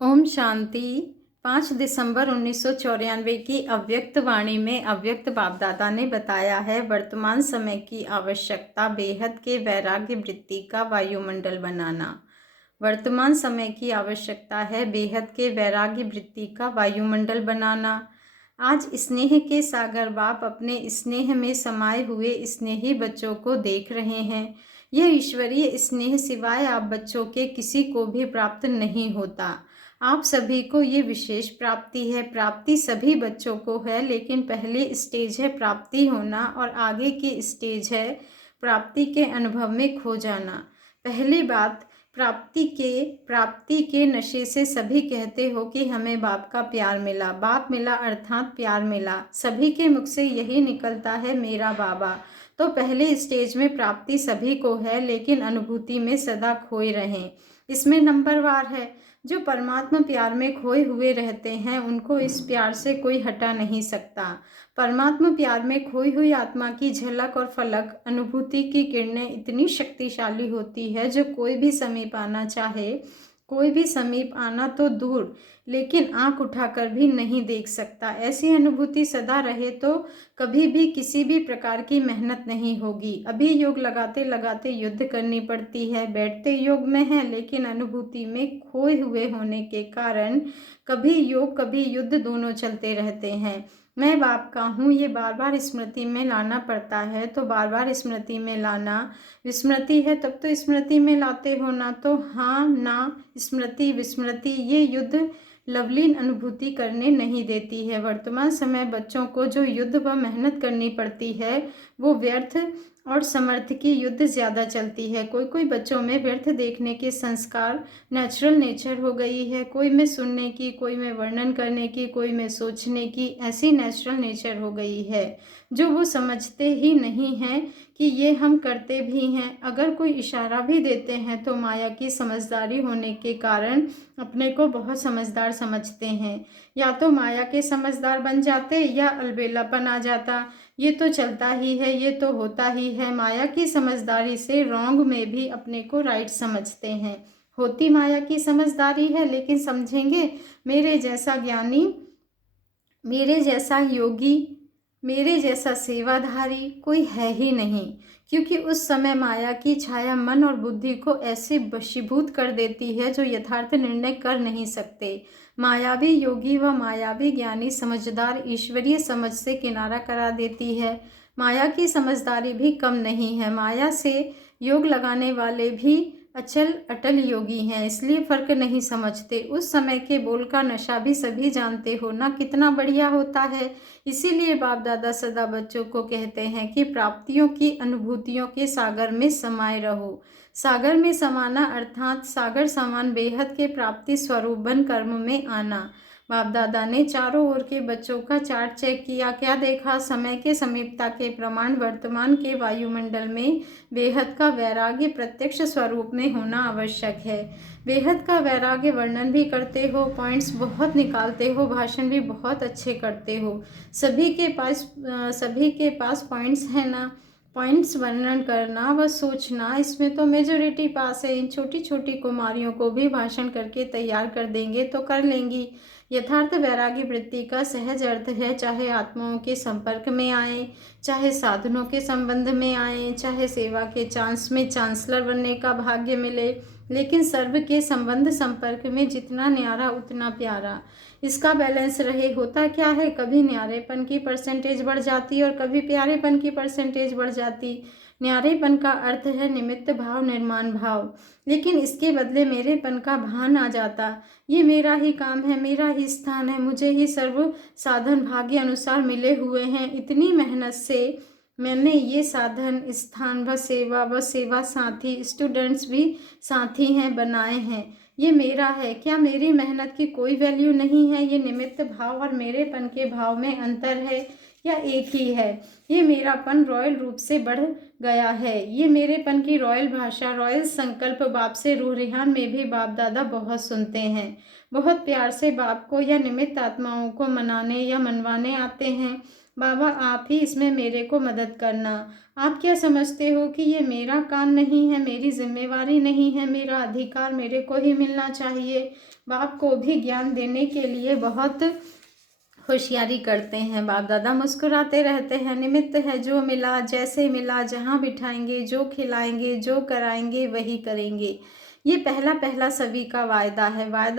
ओम शांति। 5 दिसंबर 1994 की अव्यक्त वाणी में अव्यक्त बापदादा ने बताया है, वर्तमान समय की आवश्यकता बेहद के वैराग्य वृत्ति का वायुमंडल बनाना। वर्तमान समय की आवश्यकता है बेहद के वैराग्य वृत्ति का वायुमंडल बनाना। आज स्नेह के सागर बाप अपने स्नेह में समाये हुए स्नेही बच्चों को देख रहे हैं। यह ईश्वरीय स्नेह सिवाय आप बच्चों के किसी को भी प्राप्त नहीं होता। आप सभी को ये विशेष प्राप्ति है। प्राप्ति सभी बच्चों को है, लेकिन पहले स्टेज है प्राप्ति होना और आगे की स्टेज है प्राप्ति के अनुभव में खो जाना। पहली बात, प्राप्ति के नशे से सभी कहते हो कि हमें बाप का प्यार मिला। बाप मिला अर्थात प्यार मिला। सभी के मुख से यही निकलता है, मेरा बाबा। तो पहले स्टेज में प्राप्ति सभी को है, लेकिन अनुभूति में सदा खोए रहें। इसमें नंबरवार है। जो परमात्मा प्यार में खोए हुए रहते हैं, उनको इस प्यार से कोई हटा नहीं सकता। परमात्मा प्यार में खोई हुई आत्मा की झलक और फलक अनुभूति की किरणें इतनी शक्तिशाली होती है, जो कोई भी समीप आना चाहे, कोई भी समीप आना तो दूर, लेकिन आंख उठाकर भी नहीं देख सकता। ऐसी अनुभूति सदा रहे तो कभी भी किसी भी प्रकार की मेहनत नहीं होगी। अभी योग लगाते लगाते युद्ध करनी पड़ती है। बैठते योग में है, लेकिन अनुभूति में खोए हुए होने के कारण कभी योग कभी युद्ध दोनों चलते रहते हैं। मैं बाप का हूँ, ये बार बार स्मृति में लाना पड़ता है। तो बार बार स्मृति में लाना, विस्मृति है तब तो स्मृति में लाते हो ना, तो हाँ ना, स्मृति विस्मृति, ये युद्ध लवलीन अनुभूति करने नहीं देती है। वर्तमान समय बच्चों को जो युद्ध व मेहनत करनी पड़ती है, वो व्यर्थ और समर्थ की युद्ध ज़्यादा चलती है। कोई कोई बच्चों में व्यर्थ देखने के संस्कार नेचुरल नेचर हो गई है। कोई में सुनने की, कोई में वर्णन करने की, कोई में सोचने की, ऐसी नेचुरल नेचर हो गई है, जो वो समझते ही नहीं हैं कि ये हम करते भी हैं। अगर कोई इशारा भी देते हैं तो माया की समझदारी होने के कारण अपने को बहुत समझदार समझते हैं। या तो माया के समझदार बन जाते या अलबेलापन आ जाता। ये तो चलता ही है, ये तो होता ही है। माया की समझदारी से रॉन्ग में भी अपने को राइट समझते हैं। होती माया की समझदारी है, लेकिन समझेंगे मेरे जैसा ज्ञानी, मेरे जैसा योगी, मेरे जैसा सेवाधारी कोई है ही नहीं। क्योंकि उस समय माया की छाया मन और बुद्धि को ऐसे वशीभूत कर देती है, जो यथार्थ निर्णय कर नहीं सकते। मायावी योगी व मायावी ज्ञानी समझदार ईश्वरीय समझ से किनारा करा देती है। माया की समझदारी भी कम नहीं है। माया से योग लगाने वाले भी अचल अटल योगी हैं, इसलिए फर्क नहीं समझते। उस समय के बोल का नशा भी सभी जानते हो ना, कितना बढ़िया होता है। इसीलिए बाप दादा सदा बच्चों को कहते हैं कि प्राप्तियों की अनुभूतियों के सागर में समाये रहो। सागर में समाना अर्थात सागर समान बेहद के प्राप्ति स्वरूप बन कर्म में आना। बाप दादा ने चारों ओर के बच्चों का चार्ट चेक किया। क्या देखा? समय के समीपता के प्रमाण वर्तमान के वायुमंडल में बेहद का वैराग्य प्रत्यक्ष स्वरूप में होना आवश्यक है। बेहद का वैराग्य वर्णन भी करते हो, पॉइंट्स बहुत निकालते हो, भाषण भी बहुत अच्छे करते हो। सभी के पास पॉइंट्स हैं ना। पॉइंट्स वर्णन करना व सोचना, इसमें तो मेजोरिटी पास है। इन छोटी छोटी कुमारियों को भी भाषण करके तैयार कर देंगे तो कर लेंगी। यथार्थ वैराग्य वृत्ति का सहज अर्थ है, चाहे आत्माओं के संपर्क में आए, चाहे साधनों के संबंध में आए, चाहे सेवा के चांस में चांसलर बनने का भाग्य मिले, लेकिन सर्व के संबंध संपर्क में जितना न्यारा उतना प्यारा। इसका बैलेंस रहे। होता क्या है, कभी न्यारेपन की परसेंटेज बढ़ जाती और कभी प्यारेपन की परसेंटेज बढ़ जाती। न्यारेपन का अर्थ है निमित्त भाव, निर्माण भाव, लेकिन इसके बदले मेरेपन का भान आ जाता। ये मेरा ही काम है, मेरा ही स्थान है, मुझे ही सर्व साधन भाग्य अनुसार मिले हुए हैं। इतनी मेहनत से मैंने ये साधन, स्थान व सेवा साथी, स्टूडेंट्स भी साथी हैं, बनाए हैं। ये मेरा है। क्या मेरी मेहनत की कोई वैल्यू नहीं है? ये निमित्त भाव और मेरेपन के भाव में अंतर है या एक ही है? ये मेरापन रॉयल रूप से बढ़ गया है। ये मेरेपन की रॉयल भाषा, रॉयल संकल्प बाप से रूह रिहान में भी बाप दादा बहुत सुनते हैं। बहुत प्यार से बाप को या निमित्त आत्माओं को मनाने या मनवाने आते हैं। बाबा आप ही इसमें मेरे को मदद करना। आप क्या समझते हो कि ये मेरा काम नहीं है, मेरी जिम्मेवारी नहीं है, मेरा अधिकार मेरे को ही मिलना चाहिए। बाप को भी ज्ञान देने के लिए बहुत होशियारी करते हैं। बाप दादा मुस्कुराते रहते हैं, निमित्त है जो मिला, जैसे मिला, जहाँ बिठाएंगे, जो खिलाएंगे, जो कराएंगे वही करेंगे। ये पहला पहला सभी का वायदा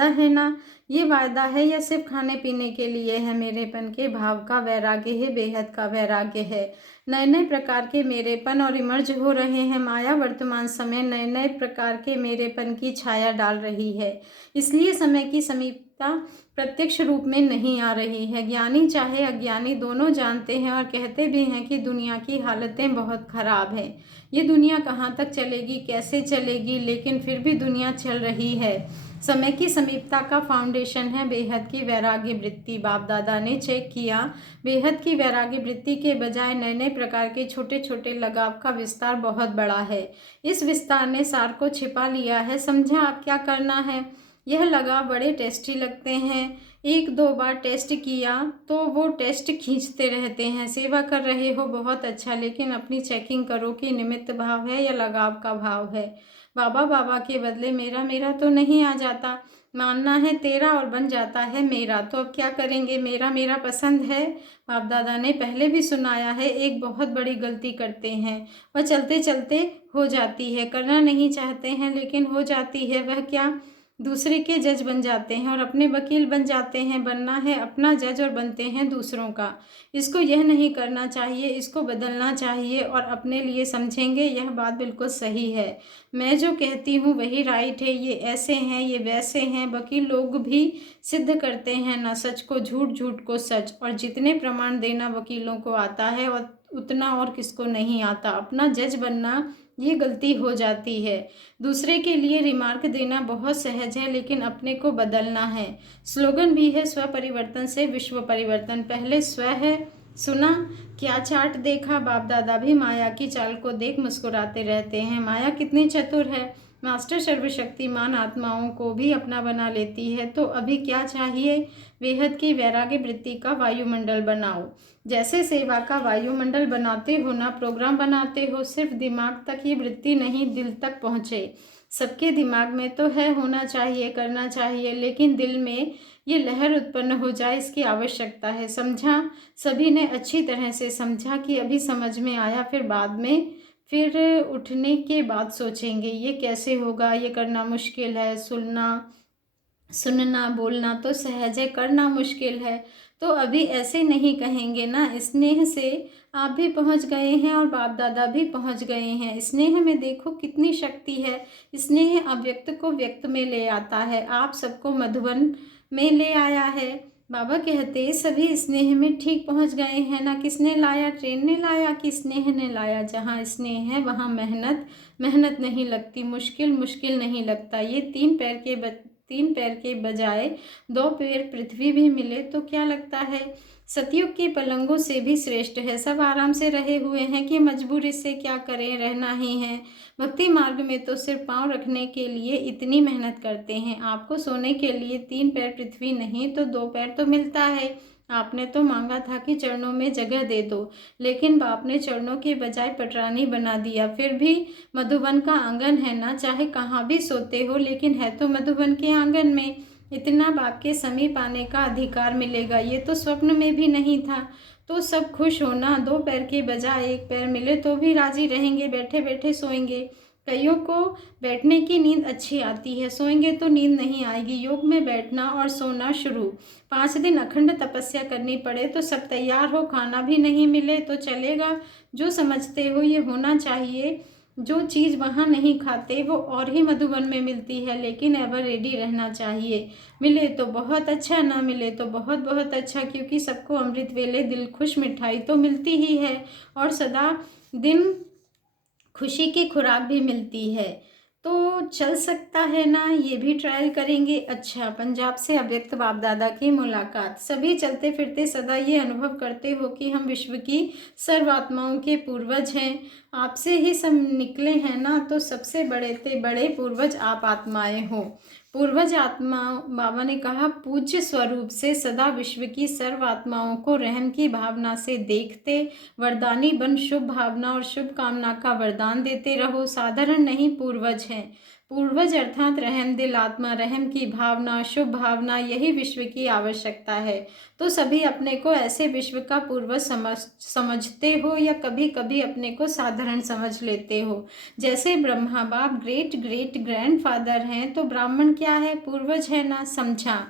है ना। ये वायदा है या सिर्फ खाने पीने के लिए है? मेरेपन के भाव का वैराग्य है, बेहद का वैराग्य है। नए नए प्रकार के मेरेपन और इमर्ज हो रहे हैं। माया वर्तमान समय नए नए प्रकार के मेरेपन की छाया डाल रही है, इसलिए समय की समीपता प्रत्यक्ष रूप में नहीं आ रही है। ज्ञानी चाहे अज्ञानी दोनों जानते हैं और कहते भी हैं कि दुनिया की हालतें बहुत खराब हैं। ये दुनिया कहाँ तक चलेगी, कैसे चलेगी, लेकिन फिर भी दुनिया चल रही है। समय की समीपता का फाउंडेशन है बेहद की वैराग्य वृत्ति। बाप दादा ने चेक किया, बेहद की वैराग्य वृत्ति के बजाय नए नए प्रकार के छोटे छोटे लगाव का विस्तार बहुत बड़ा है। इस विस्तार ने सार को छिपा लिया है। समझा आप क्या करना है? यह लगाव बड़े टेस्टी लगते हैं। एक दो बार टेस्ट किया तो वो टेस्ट खींचते रहते हैं। सेवा कर रहे हो बहुत अच्छा, लेकिन अपनी चेकिंग करो कि निमित्त भाव है या लगाव का भाव है। बाबा बाबा के बदले मेरा मेरा तो नहीं आ जाता। मानना है तेरा और बन जाता है मेरा। तो अब क्या करेंगे? मेरा मेरा पसंद है। बाप दादा ने पहले भी सुनाया है, एक बहुत बड़ी गलती करते हैं, वह चलते चलते हो जाती है। करना नहीं चाहते हैं लेकिन हो जाती है। वह क्या? दूसरे के जज बन जाते हैं और अपने वकील बन जाते हैं। बनना है अपना जज और बनते हैं दूसरों का। इसको यह नहीं करना चाहिए, इसको बदलना चाहिए और अपने लिए समझेंगे। यह बात बिल्कुल सही है। मैं जो कहती हूँ वही राइट है। ये ऐसे हैं, ये वैसे हैं। वकील लोग भी सिद्ध करते हैं ना सच को झूठ, झूठ को सच। और जितने प्रमाण देना वकीलों को आता है और उतना और किसको नहीं आता। अपना जज बनना ये गलती हो जाती है। दूसरे के लिए रिमार्क देना बहुत सहज है, लेकिन अपने को बदलना है। स्लोगन भी है, स्व परिवर्तन से विश्व परिवर्तन। पहले स्व है। सुना क्या चार्ट देखा? बाप दादा भी माया की चाल को देख मुस्कुराते रहते हैं। माया कितनी चतुर है। मास्टर सर्वशक्तिमान आत्माओं को भी अपना बना लेती है। तो अभी क्या चाहिए? बेहद की वैराग्य वृत्ति का वायुमंडल बनाओ। जैसे सेवा का वायुमंडल बनाते हो ना, प्रोग्राम बनाते हो, सिर्फ दिमाग तक ये वृत्ति नहीं, दिल तक पहुँचे। सबके दिमाग में तो है, होना चाहिए, करना चाहिए, लेकिन दिल में ये लहर उत्पन्न हो जाए, इसकी आवश्यकता है। समझा? सभी ने अच्छी तरह से समझा कि अभी समझ में आया, फिर बाद में, फिर उठने के बाद सोचेंगे ये कैसे होगा, ये करना मुश्किल है। सुनना बोलना तो सहज है, करना मुश्किल है। तो अभी ऐसे नहीं कहेंगे ना। स्नेह से आप भी पहुंच गए हैं और बाप दादा भी पहुंच गए हैं। स्नेह में देखो कितनी शक्ति है। स्नेह अव्यक्त को व्यक्त में ले आता है। आप सबको मधुबन में ले आया है। बाबा कहते सभी स्नेह में ठीक पहुंच गए हैं ना। किसने लाया? ट्रेन ने लाया कि स्नेह ने लाया? जहाँ स्नेह है वहाँ मेहनत नहीं लगती, मुश्किल नहीं लगता। ये तीन पैर के बजाय दो पैर पृथ्वी भी मिले तो क्या लगता है? सतयुग के पलंगों से भी श्रेष्ठ है। सब आराम से रहे हुए हैं कि मजबूरी से क्या करें, रहना ही है। भक्ति मार्ग में तो सिर्फ पांव रखने के लिए इतनी मेहनत करते हैं। आपको सोने के लिए 3 पैर पृथ्वी नहीं तो 2 पैर तो मिलता है। आपने तो मांगा था कि चरणों में जगह दे दो, लेकिन बाप ने चरणों के बजाय पटरानी बना दिया। फिर भी मधुबन का आंगन है ना, चाहे कहाँ भी सोते हो, लेकिन है तो मधुबन के आंगन में। इतना बाप के समीप आने का अधिकार मिलेगा, ये तो स्वप्न में भी नहीं था। तो सब खुश हो ना। 2 पैर के बजाय 1 पैर मिले तो भी राजी रहेंगे, बैठे बैठे सोएंगे। कईयों को बैठने की नींद अच्छी आती है, सोएंगे तो नींद नहीं आएगी। योग में बैठना और सोना शुरू। 5 दिन अखंड तपस्या करनी पड़े तो सब तैयार हो, खाना भी नहीं मिले तो चलेगा। जो समझते हो ये होना चाहिए, जो चीज़ वहाँ नहीं खाते वो और ही मधुबन में मिलती है, लेकिन एवर रेडी रहना चाहिए। मिले तो बहुत अच्छा, ना मिले तो बहुत बहुत अच्छा, क्योंकि सबको अमृत वेले दिल खुश मिठाई तो मिलती ही है और सदा दिन खुशी की खुराक भी मिलती है। तो चल सकता है ना, ये भी ट्रायल करेंगे। अच्छा, पंजाब से अव्यक्त बाप दादा की मुलाकात। सभी चलते फिरते सदा ये अनुभव करते हो कि हम विश्व की सर्व आत्माओं के पूर्वज हैं। आपसे ही सब निकले हैं ना, तो सबसे बड़े पूर्वज आप आत्माएं हो। पूर्वज आत्मा बाबा ने कहा, पूज्य स्वरूप से सदा विश्व की सर्व आत्माओं को रहम की भावना से देखते, वरदानी बन शुभ भावना और शुभ कामना का वरदान देते रहो। साधारण नहीं, पूर्वज हैं। पूर्वज अर्थात रहम दिल आत्मा, रहम की भावना, शुभ भावना, यही विश्व की आवश्यकता है। तो सभी अपने को ऐसे विश्व का पूर्वज समझते हो या कभी कभी अपने को साधारण समझ लेते हो। जैसे ब्रह्मा बाप ग्रेट ग्रेट ग्रैंडफादर हैं, तो ब्राह्मण क्या है? पूर्वज है ना। समझा?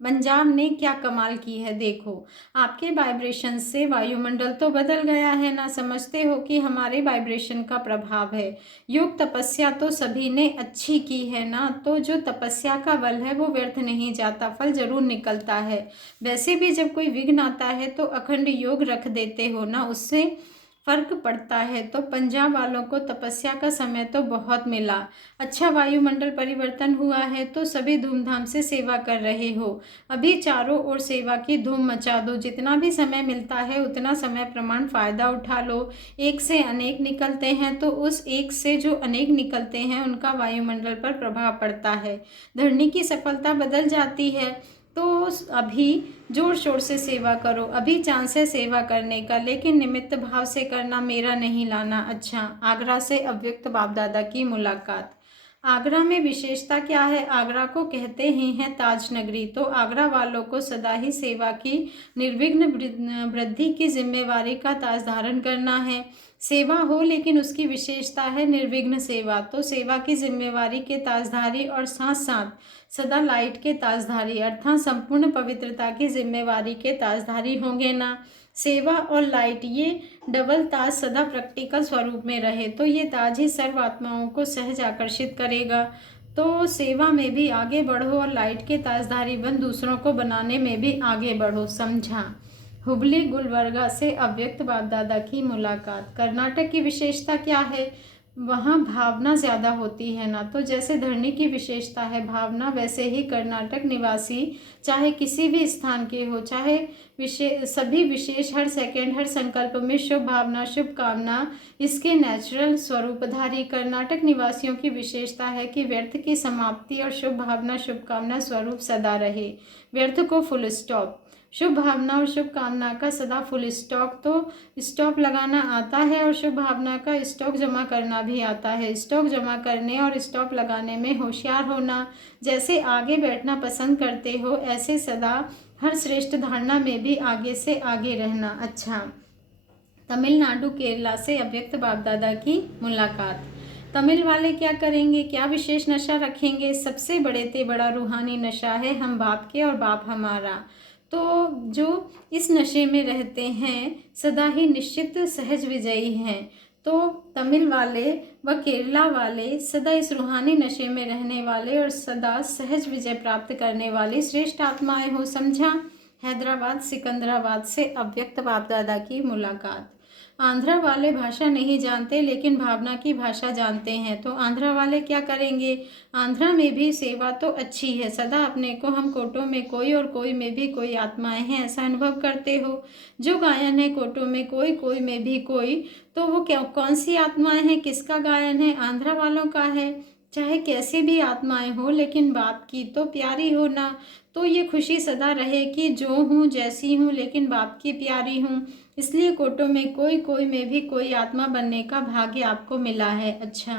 पंजाब ने क्या कमाल की है, देखो। आपके वाइब्रेशन से वायुमंडल तो बदल गया है ना। समझते हो कि हमारे वाइब्रेशन का प्रभाव है। योग तपस्या तो सभी ने अच्छी की है ना। तो जो तपस्या का बल है वो व्यर्थ नहीं जाता, फल जरूर निकलता है। वैसे भी जब कोई विघ्न आता है तो अखंड योग रख देते हो ना, उससे फर्क पड़ता है। तो पंजाब वालों को तपस्या का समय तो बहुत मिला। अच्छा, वायुमंडल परिवर्तन हुआ है तो सभी धूमधाम से सेवा कर रहे हो। अभी चारों ओर सेवा की धूम मचा दो। जितना भी समय मिलता है उतना समय प्रमाण फायदा उठा लो। एक से अनेक निकलते हैं तो उस एक से जो अनेक निकलते हैं उनका वायुमंडल पर प्रभाव पड़ता है। धरनी की सफलता बदल जाती है। तो अभी जोर शोर से सेवा करो। अभी चांस है सेवा करने का, लेकिन निमित्त भाव से करना, मेरा नहीं लाना। अच्छा, आगरा से अव्यक्त बाप दादा की मुलाकात। आगरा में विशेषता क्या है? आगरा को कहते ही हैं ताज नगरी। तो आगरा वालों को सदा ही सेवा की निर्विघ्न वृद्धि की जिम्मेवारी का ताज धारण करना है। सेवा हो लेकिन उसकी विशेषता है निर्विघ्न सेवा। तो सेवा की जिम्मेवारी के ताजधारी और साथ साथ सदा लाइट के ताजधारी अर्थात संपूर्ण पवित्रता की जिम्मेवारी के ताजधारी होंगे ना। सेवा और लाइट, ये डबल ताज सदा प्रैक्टिकल स्वरूप में रहे तो ये ताज ही सर्व आत्माओं को सहज आकर्षित करेगा। तो सेवा में भी आगे बढ़ो और लाइट के ताजधारी बन दूसरों को बनाने में भी आगे बढ़ो। समझा? हुबली गुलबर्गा से अव्यक्त बाप दादा की मुलाकात। कर्नाटक की विशेषता क्या है? वहाँ भावना ज़्यादा होती है ना। तो जैसे धरनी की विशेषता है भावना, वैसे ही कर्नाटक निवासी चाहे किसी भी स्थान के हो, चाहे सभी विशेष हर सेकंड हर संकल्प में शुभ भावना शुभ कामना, इसके नेचुरल स्वरूपधारी कर्नाटक निवासियों की विशेषता है कि व्यर्थ की समाप्ति और शुभ भावना शुभ कामना स्वरूप सदा रहे। व्यर्थ को फुल स्टॉप, शुभ भावना और शुभ कामना का सदा फुल स्टॉक। तो स्टॉप लगाना आता है और शुभ भावना का स्टॉक जमा करना भी आता है। स्टॉक जमा करने और स्टॉप लगाने में होशियार होना। जैसे आगे बैठना पसंद करते हो, ऐसे सदा हर श्रेष्ठ धारणा में भी आगे से आगे रहना। अच्छा, तमिलनाडु केरला से अव्यक्त बाप दादा की मुलाकात। तमिल वाले क्या करेंगे? क्या विशेष नशा रखेंगे? सबसे बड़े ते बड़ा रूहानी नशा है हम बाप के और बाप हमारा। तो जो इस नशे में रहते हैं सदा ही निश्चित सहज विजयी हैं। तो तमिल वाले व केरला वाले सदा इस रूहानी नशे में रहने वाले और सदा सहज विजय प्राप्त करने वाली श्रेष्ठ आत्माएं हो। समझा? हैदराबाद सिकंदराबाद से अव्यक्त बाप दादा की मुलाकात। आंध्रा वाले भाषा नहीं जानते लेकिन भावना की भाषा जानते हैं। तो आंध्रा वाले क्या करेंगे? आंध्रा में भी सेवा तो अच्छी है। सदा अपने को हम कोटों में कोई और कोई में भी कोई आत्माएं हैं ऐसा अनुभव करते हो। जो गायन है कोटों में कोई, कोई में भी कोई, तो वो क्या कौन सी आत्माएं हैं? किसका गायन है? आंध्रा वालों का है। चाहे कैसी भी आत्माएं हो लेकिन बाप की तो प्यारी हो ना। तो ये खुशी सदा रहे कि जो हूँ जैसी हूँ लेकिन बाप की प्यारी हूँ। इसलिए कोटों में कोई, कोई में भी कोई आत्मा बनने का भाग्य आपको मिला है। अच्छा,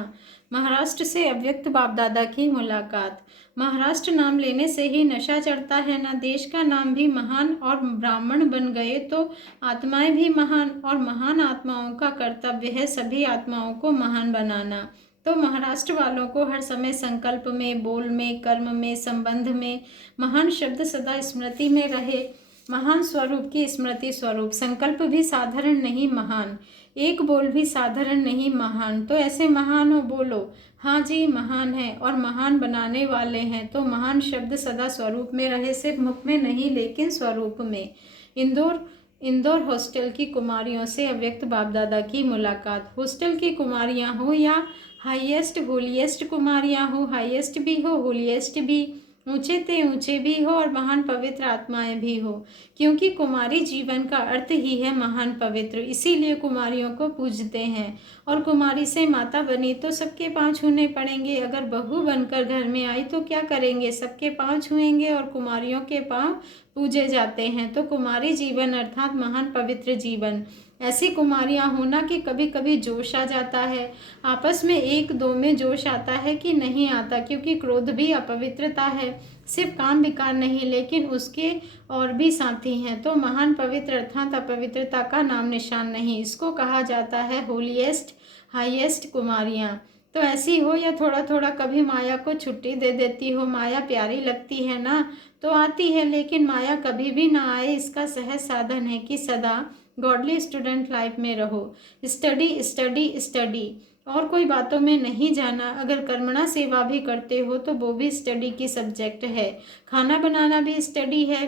महाराष्ट्र से अव्यक्त बाप दादा की मुलाकात। महाराष्ट्र नाम लेने से ही नशा चढ़ता है ना। देश का नाम भी महान और ब्राह्मण बन गए तो आत्माएं भी महान, और महान आत्माओं का कर्तव्य है सभी आत्माओं को महान बनाना। तो महाराष्ट्र वालों को हर समय संकल्प में, बोल में, कर्म में, संबंध में महान शब्द सदा स्मृति में रहे। महान स्वरूप की स्मृति स्वरूप। संकल्प भी साधारण नहीं महान, एक बोल भी साधारण नहीं महान। तो ऐसे महान हो बोलो, हाँ जी महान है और महान बनाने वाले हैं। तो महान शब्द सदा स्वरूप में रहे, सिर्फ मुख में नहीं लेकिन स्वरूप में। इंदौर हॉस्टल की कुमारियों से अव्यक्त बाप दादा की मुलाकात। हॉस्टल की कुमारियाँ हो या हाईएस्ट होलीएस्ट कुमारियाँ हो, हाईएस्ट भी हो होलीएस्ट भी, ऊंचे ते ऊंचे भी हो और महान पवित्र आत्माएं भी हो, क्योंकि कुमारी जीवन का अर्थ ही है महान पवित्र, इसीलिए कुमारियों को पूजते हैं। और कुमारी से माता बनी तो सबके पांव छूने पड़ेंगे, अगर बहू बनकर घर में आई तो क्या करेंगे, सबके पांव छुएंगे और कुमारियों के पांव पूजे जाते हैं। तो कुमारी जीवन अर्थात महान पवित्र जीवन। ऐसी कुमारियां होना कि कभी कभी जोश आ जाता है, आपस में एक दो में जोश आता है कि नहीं आता, क्योंकि क्रोध भी अपवित्रता है, सिर्फ काम विकार नहीं लेकिन उसके और भी साथी हैं। तो महान पवित्र अर्थात अपवित्रता का नाम निशान नहीं, इसको कहा जाता है होलीएस्ट हाईएस्ट कुमारियाँ। तो ऐसी हो या थोड़ा थोड़ा कभी माया को छुट्टी दे देती हो, माया प्यारी लगती है ना तो आती है, लेकिन माया कभी भी ना आए इसका सहज साधन है कि सदा गॉडली स्टूडेंट लाइफ में रहो, स्टडी स्टडी स्टडी, और कोई बातों में नहीं जाना। अगर कर्मणा सेवा भी करते हो तो वो भी स्टडी की सब्जेक्ट है, खाना बनाना भी स्टडी है,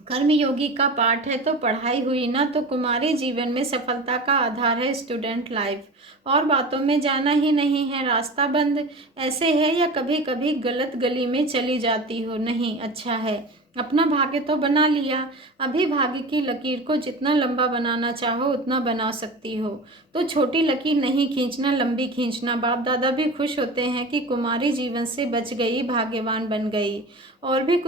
कर्मयोगी का पाठ है तो पढ़ाई हुई ना। तो कुमारी जीवन में सफलता का आधार है स्टूडेंट लाइफ, और बातों में जाना ही नहीं है, रास्ता बंद ऐसे है या कभी कभी गलत गली में चली जाती हो, नहीं अच्छा है, अपना भाग्य तो बना लिया, अभी भाग्य की लकीर को जितना लंबा बनाना चाहो उतना बना सकती हो। तो छोटी लकीर नहीं खींचना, लंबी खींचना। बाप दादा भी खुश होते हैं कि कुमारी जीवन से बच गई, भाग्यवान बन गई। और भी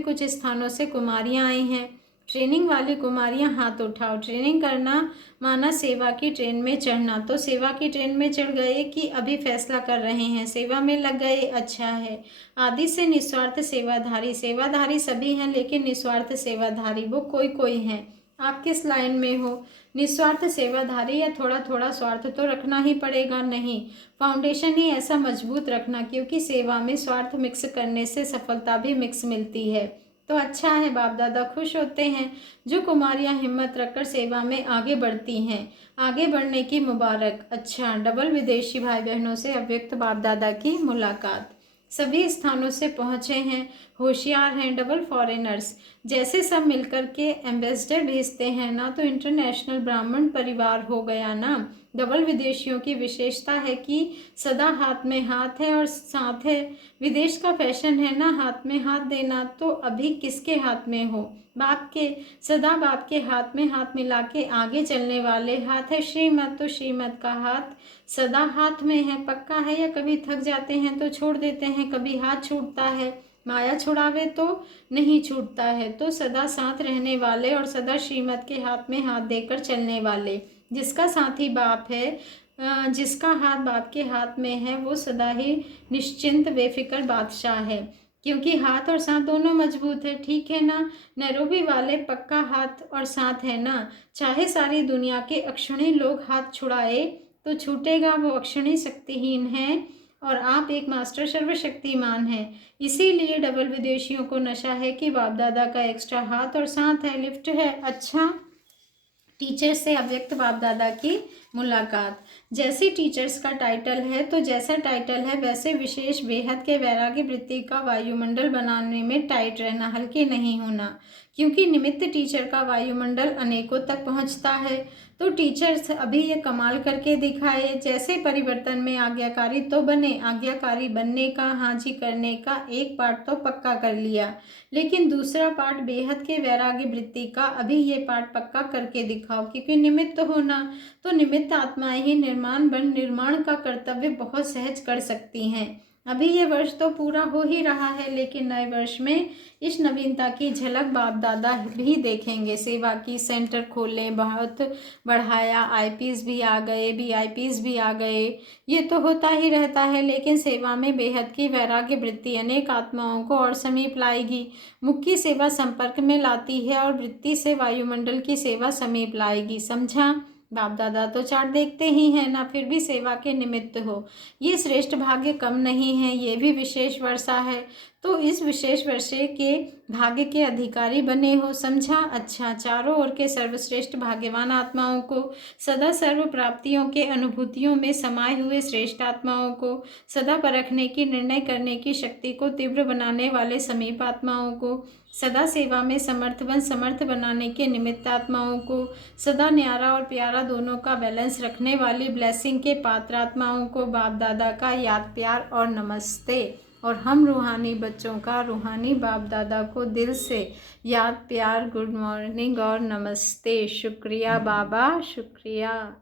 कुछ स्थानों से कुमारियां आई हैं। ट्रेनिंग वाली कुमारियां हाथ उठाओ। ट्रेनिंग करना माना सेवा की ट्रेन में चढ़ना, तो सेवा की ट्रेन में चढ़ गए कि अभी फैसला कर रहे हैं, सेवा में लग गए, अच्छा है। आदि से निस्वार्थ सेवाधारी, सेवाधारी सभी हैं लेकिन निस्वार्थ सेवाधारी वो कोई कोई हैं। आप किस लाइन में हो, निस्वार्थ सेवाधारी या थोड़ा थोड़ा स्वार्थ तो रखना ही पड़ेगा, नहीं, फाउंडेशन ही ऐसा मजबूत रखना, क्योंकि सेवा में स्वार्थ मिक्स करने से सफलता भी मिक्स मिलती है। तो अच्छा है, बाप दादा खुश होते हैं जो कुमारियां हिम्मत रखकर सेवा में आगे बढ़ती हैं, आगे बढ़ने की मुबारक। अच्छा, डबल विदेशी भाई बहनों से अव्यक्त बाप दादा की मुलाकात। सभी स्थानों से पहुँचे हैं, होशियार हैं डबल फॉरेनर्स, जैसे सब मिलकर के एम्बेसडर भेजते हैं ना, तो इंटरनेशनल ब्राह्मण परिवार हो गया ना। डबल विदेशियों की विशेषता है कि सदा हाथ में हाथ है और साथ है, विदेश का फैशन है ना हाथ में हाथ देना, तो अभी किसके हाथ में हो, बाप के, सदा बाप के हाथ में हाथ मिला के आगे चलने वाले हाथ है श्रीमत, तो श्रीमत का हाथ सदा हाथ में है, पक्का है, या कभी थक जाते हैं तो छोड़ देते हैं, कभी हाथ छूटता है, माया छुड़ावे तो नहीं छूटता है। तो सदा साथ रहने वाले और सदा श्रीमत के हाथ में हाथ देकर चलने वाले, जिसका साथी बाप है, जिसका हाथ बाप के हाथ में है, वो सदा ही निश्चिंत बेफिक्र बादशाह है, क्योंकि हाथ और साथ दोनों मजबूत है, ठीक है ना। नैरोबी वाले पक्का हाथ और साथ है ना, चाहे सारी दुनिया के अक्षणी लोग हाथ छुड़ाए तो छूटेगा, वो अक्षणी शक्तिहीन है और आप एक मास्टर सर्वशक्तिमान हैं। इसीलिए डबल विदेशियों को नशा है कि बाप दादा का एक्स्ट्रा हाथ और साथ है, लिफ्ट है। अच्छा, टीचर से अव्यक्त बाप दादा की मुलाकात। जैसी टीचर्स का टाइटल है तो जैसा टाइटल है वैसे विशेष बेहद के वैराग्य वृत्ति का वायुमंडल बनाने में टाइट रहना, हल्के नहीं होना, क्योंकि निमित्त टीचर का वायुमंडल अनेकों तक पहुंचता है। तो टीचर्स अभी ये कमाल करके दिखाए, जैसे परिवर्तन में आज्ञाकारी तो बने, आज्ञाकारी बनने का, हाजी करने का एक पार्ट तो पक्का कर लिया, लेकिन दूसरा पार्ट बेहद के वैराग्य वृत्ति का अभी ये पार्ट पक्का करके दिखाओ, क्योंकि निमित्त होना, तो निमित्त आत्माएं ही निर्माण का कर्तव्य बहुत सहज कर सकती हैं। अभी ये वर्ष तो पूरा हो ही रहा है, लेकिन नए वर्ष में इस नवीनता की झलक बाप दादा भी देखेंगे। सेवा की सेंटर खोले, बहुत बढ़ाया, आईपीएस भी आ गए, वीआईपीएस भी आ गए, ये तो होता ही रहता है, लेकिन सेवा में बेहद की वैराग्य वृत्ति अनेक आत्माओं को और समीप लाएगी। मुख्य सेवा संपर्क में लाती है और वृत्ति से वायुमंडल की सेवा समीप लाएगी, समझा। बाप दादा तो चार्ट देखते ही हैं ना, फिर भी सेवा के निमित्त हो, ये श्रेष्ठ भाग्य कम नहीं है, ये भी विशेष वर्षा है, तो इस विशेष वर्षे के भाग्य के अधिकारी बने हो, समझा। अच्छा, चारों ओर के सर्वश्रेष्ठ भाग्यवान आत्माओं को, सदा सर्व प्राप्तियों के अनुभूतियों में समाये हुए श्रेष्ठ आत्माओं को, सदा परखने की, निर्णय करने की शक्ति को तीव्र बनाने वाले समीप आत्माओं को, सदा सेवा में समर्थ बनाने के निमित्त आत्माओं को, सदा न्यारा और प्यारा दोनों का बैलेंस रखने वाली ब्लेसिंग के पात्र आत्माओं को बाप दादा का याद, प्यार और नमस्ते। और हम रूहानी बच्चों का रूहानी बाप दादा को दिल से याद, प्यार, गुड मॉर्निंग और नमस्ते। शुक्रिया बाबा, शुक्रिया।